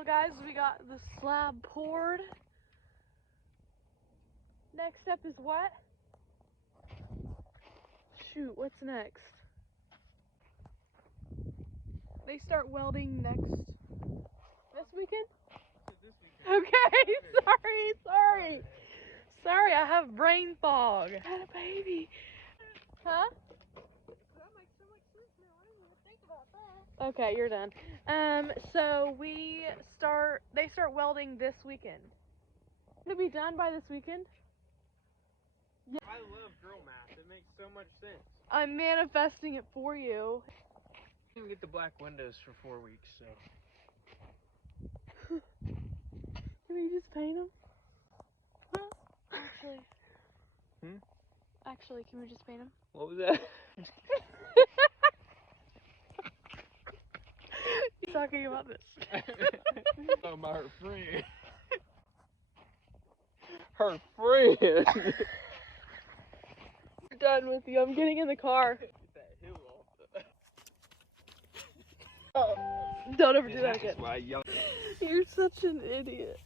Well, guys, we got the slab poured. Next step is what? Shoot, what's next? They start welding this weekend? This weekend. Okay, sorry, I have brain fog. I had a baby. Huh? Okay, you're done. So they start welding this weekend. It'll be done by this weekend? Yeah. I love girl math. It makes so much sense. I'm manifesting it for you. We get the black windows for 4 weeks, so. Can we just paint them? Actually. Actually, can we just paint them? What was that? He's talking about this. Oh, my her friend. Her friend. I'm done with you. I'm getting in the car. Get that hill off. Don't ever do that That's again. why y'all. You're such an idiot.